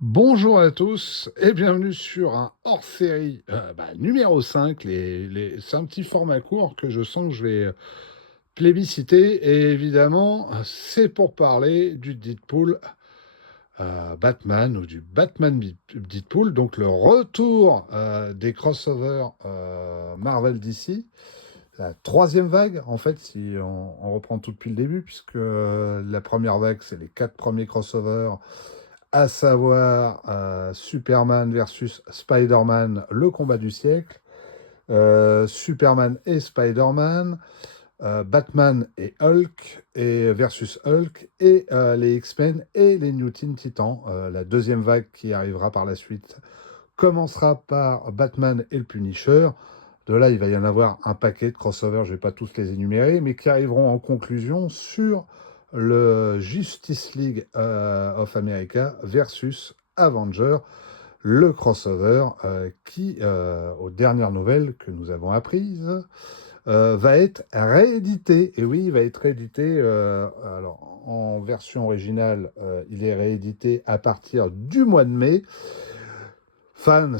Bonjour à tous et bienvenue sur un hors-série numéro 5. C'est un petit format court que je sens que je vais plébisciter. Et évidemment, c'est pour parler du Deadpool Batman ou du Deadpool. Donc le retour des crossovers Marvel DC. La troisième vague, en fait, si on reprend tout depuis le début, puisque la première vague, c'est les 4 premiers crossovers, à savoir Superman versus Spider-Man, le combat du siècle, Superman et Spider-Man, Batman et Hulk, et versus Hulk, et les X-Men et les New Teen Titans. La deuxième vague qui arrivera par la suite commencera par Batman et le Punisher. De là, il va y en avoir un paquet de crossovers, je ne vais pas tous les énumérer, mais qui arriveront en conclusion sur le Justice League of America versus Avenger, le crossover qui, aux dernières nouvelles que nous avons apprises, va être réédité. Et oui, il va être réédité. Alors, en version originale, il est réédité à partir du mois de mai. Fans,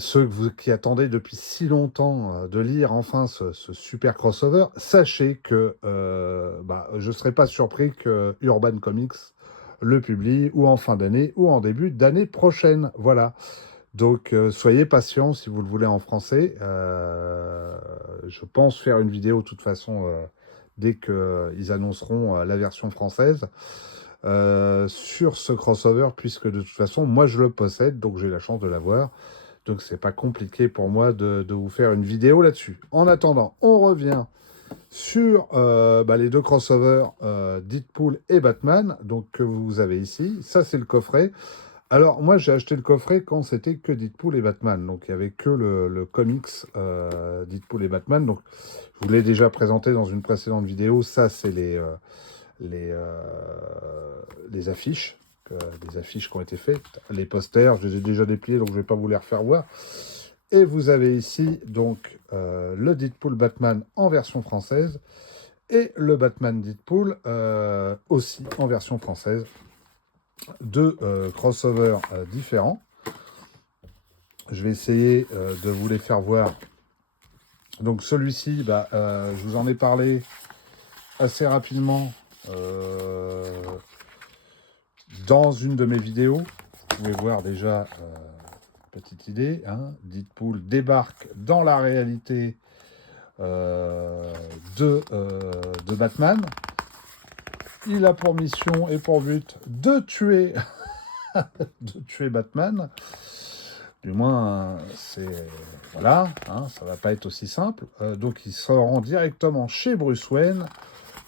qui attendaient depuis si longtemps de lire enfin ce super crossover, sachez que je ne serais pas surpris que Urban Comics le publie ou en fin d'année ou en début d'année prochaine. Voilà. Donc soyez patients si vous le voulez en français. Je pense faire une vidéo de toute façon dès qu'ils annonceront la version française sur ce crossover, puisque de toute façon, moi je le possède, donc j'ai la chance de l'avoir. Donc c'est pas compliqué pour moi de vous faire une vidéo là-dessus. En attendant, on revient sur les deux crossovers Deadpool et Batman, donc que vous avez ici. Ça c'est le coffret. Alors moi j'ai acheté le coffret quand c'était que Deadpool et Batman, donc il n'y avait que le comics Deadpool et Batman. Donc je vous l'ai déjà présenté dans une précédente vidéo. Ça c'est les, euh, les affiches. Des affiches qui ont été faites, les posters, je les ai déjà dépliés, donc je ne vais pas vous les refaire voir. Et vous avez ici donc le Deadpool Batman en version française et le Batman Deadpool aussi en version française. Deux crossovers différents. Je vais essayer de vous les faire voir. Donc celui-ci, je vous en ai parlé assez rapidement dans une de mes vidéos. Vous pouvez voir déjà petite idée, hein, Deadpool débarque dans la réalité de Batman. Il a pour mission et pour but de tuer, de tuer Batman. Du moins, c'est... Voilà, hein, ça va pas être aussi simple. Donc il se rend directement chez Bruce Wayne.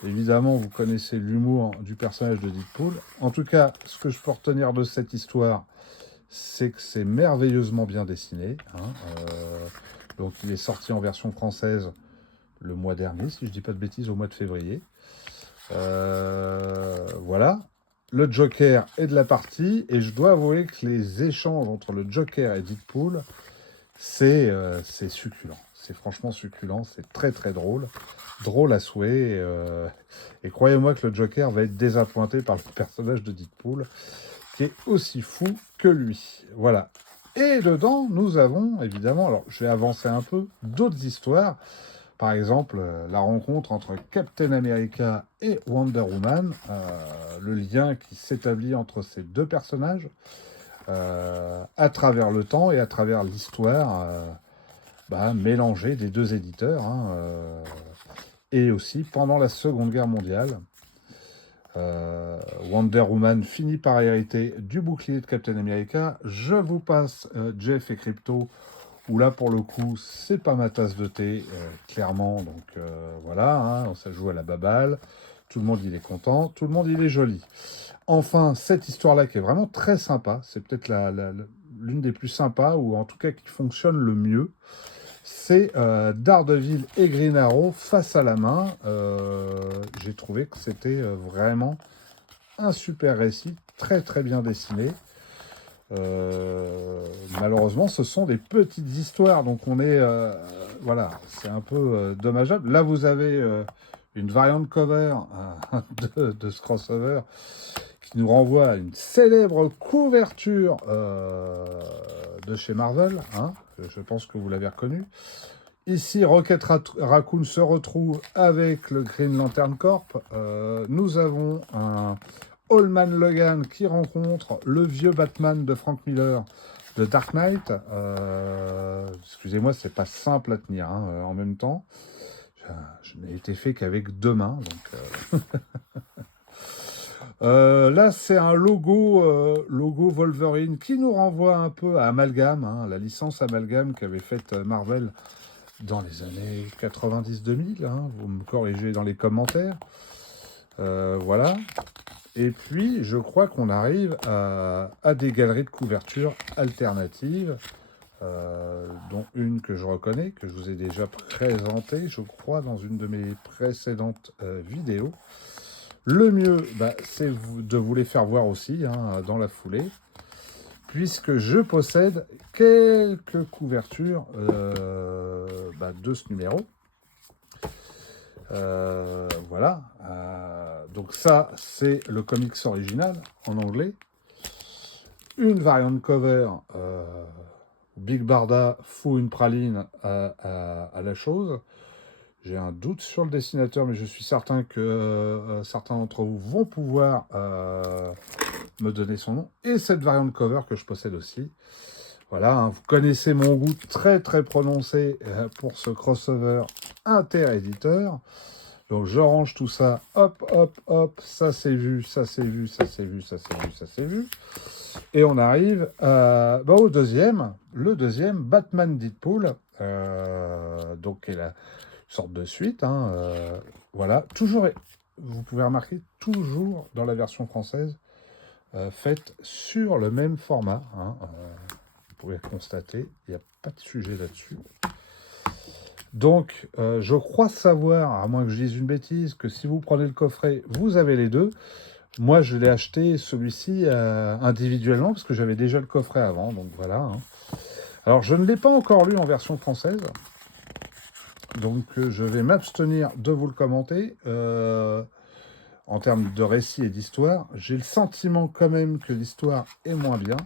Évidemment, vous connaissez l'humour du personnage de Deadpool. En tout cas, ce que je peux retenir de cette histoire, c'est que c'est merveilleusement bien dessiné. Hein. Donc il est sorti en version française le mois dernier, si je ne dis pas de bêtises, au mois de février. Voilà. Le Joker est de la partie, et je dois avouer que les échanges entre le Joker et Deadpool, c'est succulent. C'est franchement succulent, c'est très très drôle. Drôle à souhait. Et croyez-moi que le Joker va être désappointé par le personnage de Deadpool, qui est aussi fou que lui. Voilà. Et dedans, nous avons, évidemment, alors je vais avancer un peu, d'autres histoires. Par exemple, la rencontre entre Captain America et Wonder Woman, le lien qui s'établit entre ces deux personnages à travers le temps et à travers l'histoire mélangée des deux éditeurs, hein, et aussi pendant la Seconde Guerre mondiale. Wonder Woman finit par hériter du bouclier de Captain America. Je vous passe Jeff et Crypto, où là pour le coup c'est pas ma tasse de thé, clairement. Donc voilà, hein, ça joue à la baballe. Tout le monde il est content, tout le monde il est joli. Enfin, cette histoire-là qui est vraiment très sympa, c'est peut-être l'une des plus sympas, ou en tout cas qui fonctionne le mieux. C'est Daredevil et Green Arrow face à la main. J'ai trouvé que c'était vraiment un super récit, très très bien dessiné. Malheureusement, ce sont des petites histoires, donc on est... voilà, c'est un peu dommageable. Là, vous avez une variante cover de ce crossover qui nous renvoie à une célèbre couverture de chez Marvel, hein, je pense que vous l'avez reconnu. Ici, Rocket Raccoon se retrouve avec le Green Lantern Corp. Nous avons un Allman Logan qui rencontre le vieux Batman de Frank Miller de Dark Knight. Excusez-moi, c'est pas simple à tenir hein, en même temps. Je n'ai été fait qu'avec 2 mains. Donc, là, c'est un logo Wolverine qui nous renvoie un peu à Amalgam, hein, la licence Amalgam qu'avait faite Marvel dans les années 90-2000. Hein, vous me corrigez dans les commentaires. Voilà. Et puis, je crois qu'on arrive à des galeries de couverture alternatives, dont une que je reconnais, que je vous ai déjà présentée, je crois, dans une de mes précédentes vidéos. Le mieux, c'est de vous les faire voir aussi, hein, dans la foulée, puisque je possède quelques couvertures de ce numéro. Voilà. Donc ça, c'est le comics original, en anglais. Une variant cover, Big Barda fout une praline à la chose. J'ai un doute sur le dessinateur, mais je suis certain que certains d'entre vous vont pouvoir me donner son nom. Et cette variante cover que je possède aussi. Voilà, hein, vous connaissez mon goût très très prononcé pour ce crossover inter-éditeur. Donc je range tout ça, hop, hop, hop, ça c'est vu, ça c'est vu, ça c'est vu, ça c'est vu, ça c'est vu. Et on arrive au deuxième, le deuxième, Batman Deadpool, donc qui est la sorte de suite, hein, voilà, toujours, vous pouvez remarquer, toujours dans la version française, faite sur le même format, hein, vous pouvez le constater, il n'y a pas de sujet là-dessus. Donc, je crois savoir, à moins que je dise une bêtise, que si vous prenez le coffret, vous avez les deux. Moi, je l'ai acheté, celui-ci, individuellement, parce que j'avais déjà le coffret avant, donc voilà. Hein. Alors, je ne l'ai pas encore lu en version française, donc je vais m'abstenir de vous le commenter. En termes de récit et d'histoire, j'ai le sentiment quand même que l'histoire est moins bien.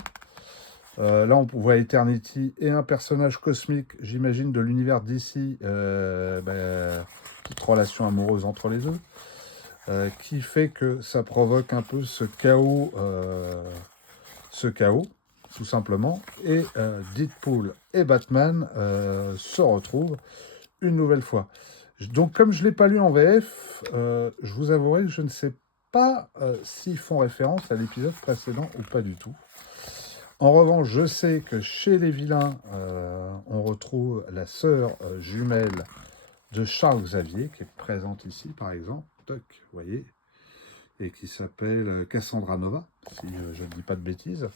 Là, on voit Eternity et un personnage cosmique, j'imagine, de l'univers d'ici, petite relation amoureuse entre les deux, qui fait que ça provoque un peu ce chaos, tout simplement. Et Deadpool et Batman se retrouvent une nouvelle fois. Donc, comme je ne l'ai pas lu en VF, je vous avouerai que je ne sais pas s'ils font référence à l'épisode précédent ou pas du tout. En revanche, je sais que chez les vilains, on retrouve la sœur jumelle de Charles Xavier, qui est présente ici, par exemple, toc, vous voyez, et qui s'appelle Cassandra Nova, si je ne dis pas de bêtises.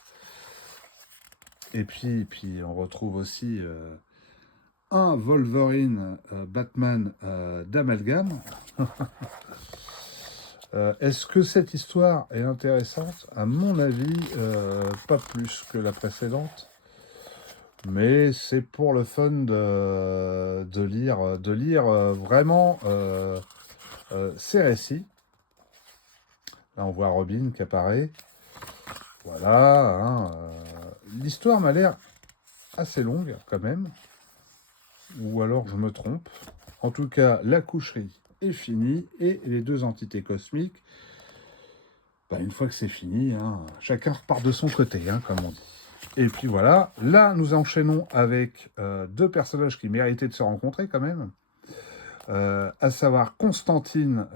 Et puis on retrouve aussi un Wolverine Batman d'amalgame. Est-ce que cette histoire est intéressante? À mon avis, pas plus que la précédente. Mais c'est pour le fun de lire vraiment ces récits. Là, on voit Robin qui apparaît. Voilà. Hein, l'histoire m'a l'air assez longue, quand même. Ou alors, je me trompe. En tout cas, la coucherie est finie. Et les deux entités cosmiques, une fois que c'est fini, hein, chacun repart de son côté, hein, comme on dit. Et puis voilà, là nous enchaînons avec deux personnages qui méritaient de se rencontrer quand même, à savoir Constantine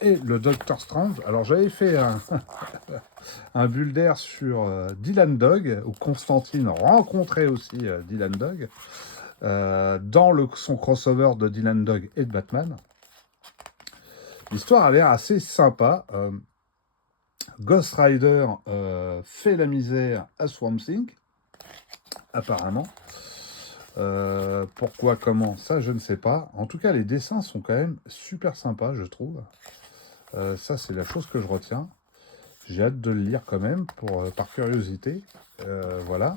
et le Docteur Strange. Alors j'avais fait un bulle d'air sur Dylan Dog, où Constantine rencontrait aussi Dylan Dog, dans son crossover de Dylan Dog et de Batman. L'histoire a l'air assez sympa. Ghost Rider fait la misère à Swamp Thing, apparemment. Pourquoi, comment, ça je ne sais pas. En tout cas, les dessins sont quand même super sympas, je trouve. Ça, c'est la chose que je retiens. J'ai hâte de le lire quand même, par curiosité. Voilà.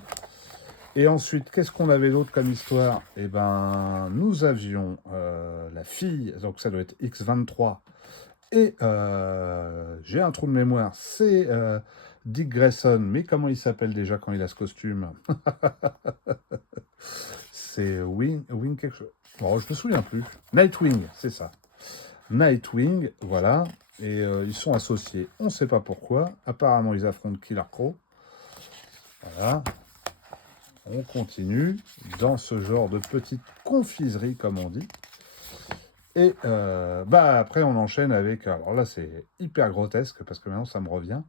Et ensuite, qu'est-ce qu'on avait d'autre comme histoire? Eh ben, nous avions la fille, donc ça doit être X23, Et j'ai un trou de mémoire, c'est Dick Grayson, mais comment il s'appelle déjà quand il a ce costume? C'est Wing quelque chose. Bon, je me souviens plus. Nightwing, c'est ça. Nightwing, voilà. Et ils sont associés. On ne sait pas pourquoi. Apparemment, ils affrontent Killer Crow. Voilà. On continue dans ce genre de petite confiserie, comme on dit. Et après, on enchaîne avec... Alors là, c'est hyper grotesque, parce que maintenant, ça me revient.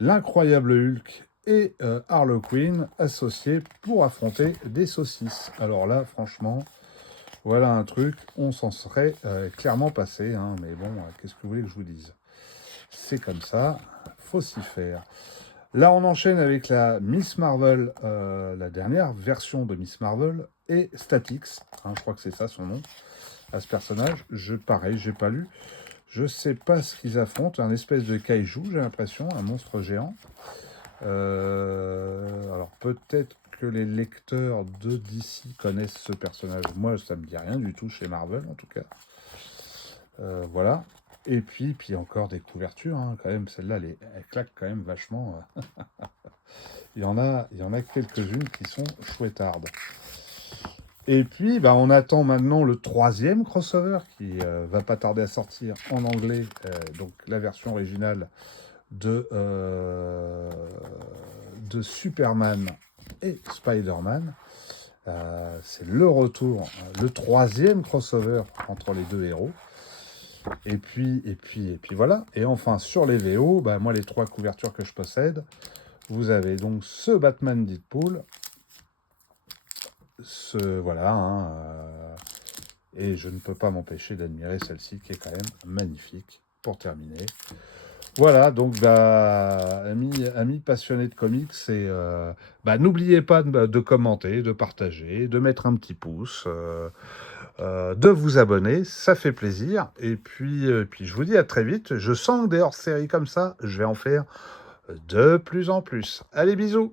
L'incroyable Hulk et Harley Quinn associés pour affronter des saucisses. Alors là, franchement, voilà un truc, on s'en serait clairement passé. Hein, mais bon, qu'est-ce que vous voulez que je vous dise? C'est comme ça, faut s'y faire. Là, on enchaîne avec la Miss Marvel, la dernière version de Miss Marvel, et Statix. Hein, je crois que c'est ça son nom, à ce personnage. Pareil, j'ai pas lu. Je sais pas ce qu'ils affrontent. Un espèce de kaiju, j'ai l'impression, un monstre géant. Alors, peut-être que les lecteurs de DC connaissent ce personnage. Moi, ça me dit rien du tout chez Marvel, en tout cas. Voilà. Et puis encore des couvertures, hein, quand même. Celle-là, elle claque quand même vachement. Il y en a quelques-unes qui sont chouettardes. Et puis, on attend maintenant le 3e crossover qui va pas tarder à sortir en anglais. Donc, la version originale de Superman et Spider-Man. C'est le retour, le 3e crossover entre les deux héros. Et puis voilà. Et enfin, sur les VO, moi, les 3 couvertures que je possède, vous avez donc ce Batman Deadpool, voilà, hein, et je ne peux pas m'empêcher d'admirer celle-ci qui est quand même magnifique, pour terminer. Voilà, donc amis passionnés de comics, n'oubliez pas de commenter, de partager, de mettre un petit pouce, de vous abonner, ça fait plaisir. Et puis je vous dis à très vite. Je sens que des hors-séries comme ça, je vais en faire de plus en plus. Allez, bisous!